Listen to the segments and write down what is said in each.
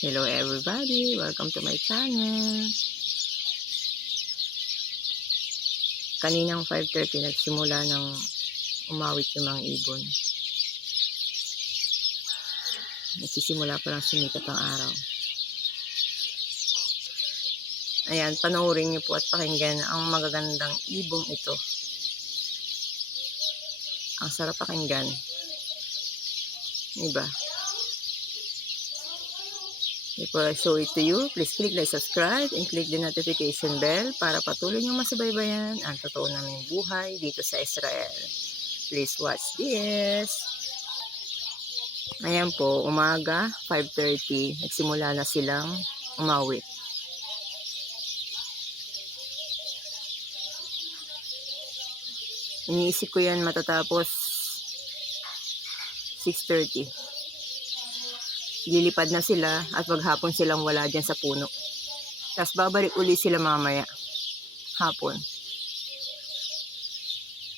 Hello everybody! Welcome to my channel. Kaninang 5:30 nagsimula ng umawit yung mga ibon. Nagsisimula pa lang sumikat ang araw. Ayan, panoorin niyo po at pakinggan ang magagandang ibong ito. Ang sarap pakinggan. Diba? Before I show it to you, please click like, subscribe, and click the notification bell para patuloy niyong masubaybayan ang totoo naming buhay dito sa Israel. Please watch this. Ayan po, umaga, 5:30, nagsimula na silang umawit. Iniisip ko yan matatapos 6:30. Lilipad na sila at maghapon silang wala dyan sa puno. Tapos babalik uli sila mamaya, hapon.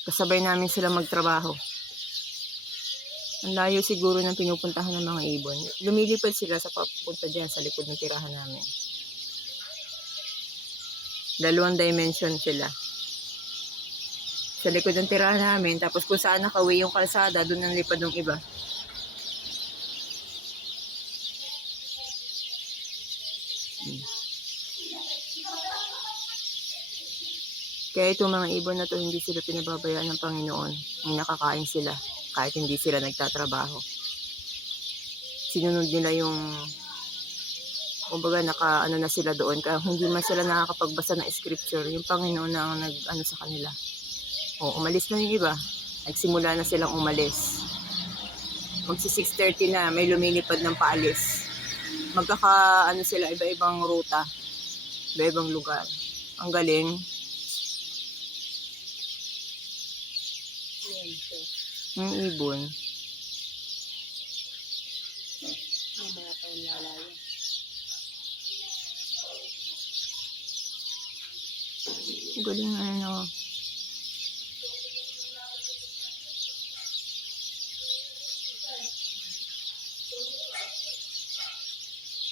Kasabay namin sila magtrabaho. Ang layo siguro ng pinupuntahan ng mga ibon. Lumilipad sila sa papunta dyan sa likod ng tirahan namin. 2 dimension sila. Sa likod ng tirahan namin, tapos kung saan nakaway yung kalsada, doon ang lipad ng iba. Kaya itong mga ibon na to, hindi sila pinababayaan ng Panginoon. May nakakain sila, kahit hindi sila nagtatrabaho. Sinunod nila yung, kumbaga naka-ano na sila doon, kaya hindi man sila nakakapagbasa ng scripture, yung Panginoon na ang nag-ano sa kanila. O, umalis na yung iba. Nagsimula na silang umalis. Magsi 6:30 na, may lumilipad ng paalis. Magkaka-ano sila, iba-ibang ruta, iba-ibang lugar. Ang galing. Yung ibon. Mamaya pa yung lalayo. Galing ano.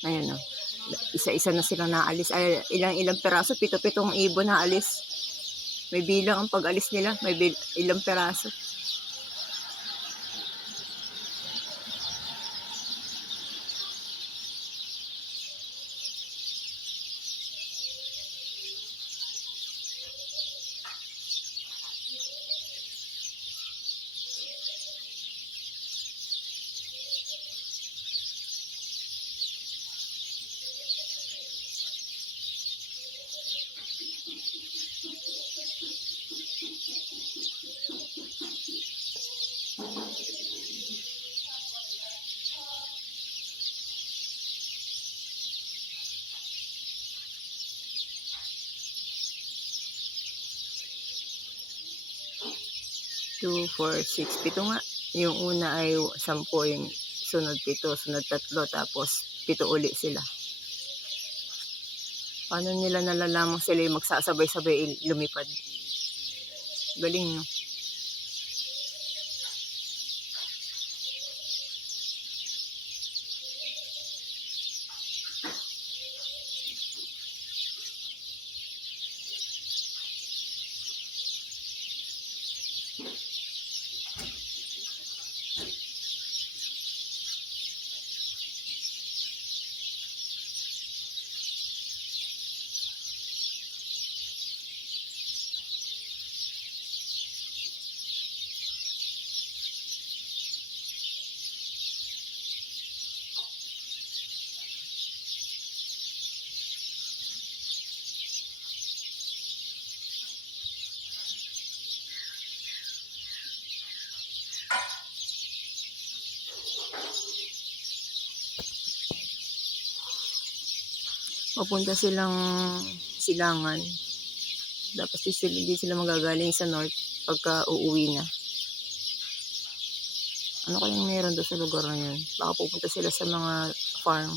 Ayan o. Isa-isa na silang naalis. Ay, ilang peraso. 7-7 ibon naalis. May bilang ang pag-alis nila. May ilang peraso. Two, 4, 6, 7 nga. Yung una ay 10, yung sunod 7, sunod 3, tapos 7 uli sila. Paano nila nalalamang sila yung magsasabay-sabay lumipad? Galing, no? Papunta silang silangan. Dapat hindi sila magagaling sa north pagka uuwi na. Ano kayang meron doon sa lugar na yun? Baka pupunta sila sa mga farm.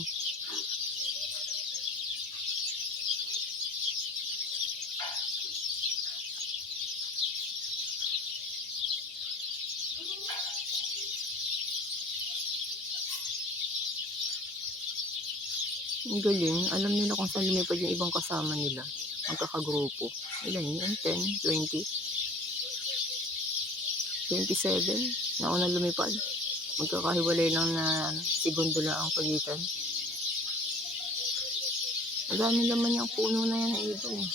Ang galing. Alam nila kung saan lumipad yung ibang kasama nila. Magkakagrupo. Ilan yun? 10, 20, 27? Nauna lumipad. Magkakahiwalay lang na segundo lang ang pagitan. Ang dami naman yung puno na yan na ibon eh.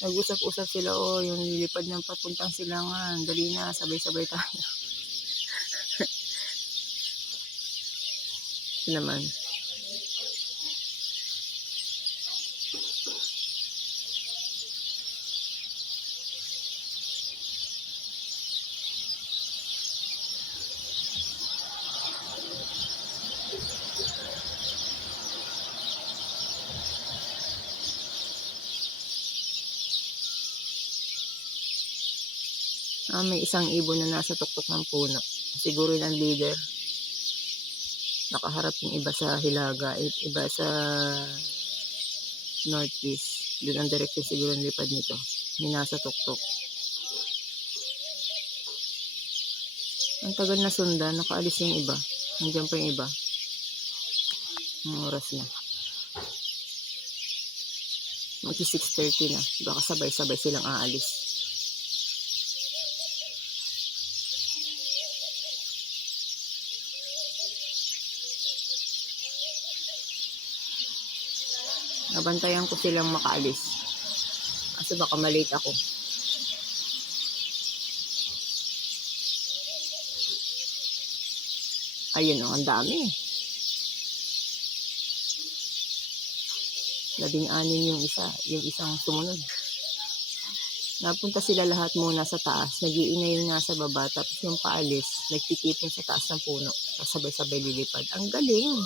Nag-usap-usap sila, yung lilipad ng papuntang silangan. Dali na, sabay-sabay tayo. Ito naman. May isang ibon na nasa tuktok ng puno. Siguro yun ang leader. Nakaharap yung iba sa hilaga, iba sa northeast. Doon ang direction siguro ng lipad nito. Yung nasa tuktok. Ang tagal na sundan, nakaalis yung iba. Nandiyan pa yung iba. Ang oras na. Magki 6:30 na. Baka sabay-sabay silang aalis. Nabantayan ko silang makaalis. Kasi baka malate ako. Ayun ang dami. 16 yung isa, yung isang sumunod. Napunta sila lahat muna sa taas, nag-iingay yung nasa baba, tapos yung paalis, nagtitipon sa taas ng puno, tapos sabay-sabay lilipad. Ang galing!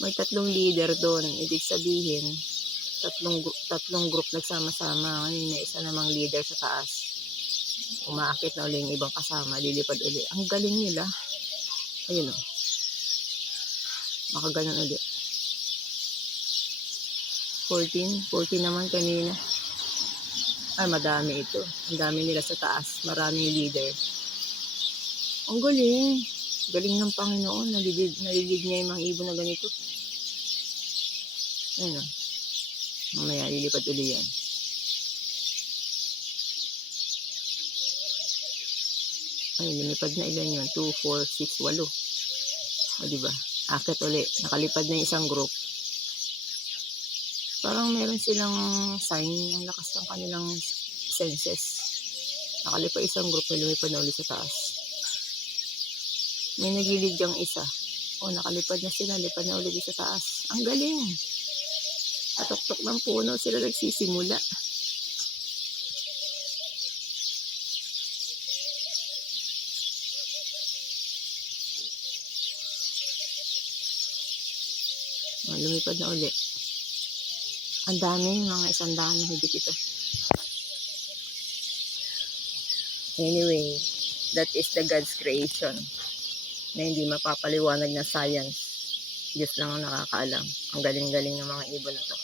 May 3 leader doon, ibig sabihin, tatlong group nagsama-sama. Ngayon may isa namang leader sa taas. Umaakit na ulit yung ibang kasama, lilipad ulit. Ang galing nila. Ayun o. Makaganon ulit. 14 naman kanina. Ay, madami ito. Ang dami nila sa taas. Maraming leader. Ang galing. Galing ng Panginoon. Nalilid niya yung mga ibon na ganito. Ayun o. Mamaya, lilipad ulit yan. Ay, lumipad na ilan yun? 2, 4, 6, 8. O, diba? Akit ulit. Nakalipad na yung isang group. Parang meron silang sign ng lakas ng kanilang senses. Nakalipad isang group na lumipad na ulit sa taas. May nagilid yung isa. Nakalipad na sila. Lipad na ulit sa taas. Ang galing! Katok-tok ng puno sila nagsisimula. Lumipad na ulit. Ang dami, mga 100 na higit ito. Anyway, that is the God's creation na hindi mapapaliwanag ng science. Diyos lang ang nakakaalam. Ang galing-galing ng mga ibon na to.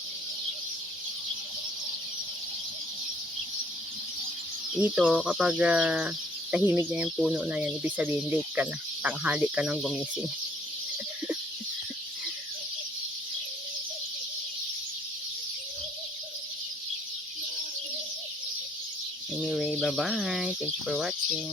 Ito, kapag tahimik na yung puno na yan, ibig sabihin late ka na. Tanghali ka nang gumising. Anyway, bye-bye. Thank you for watching.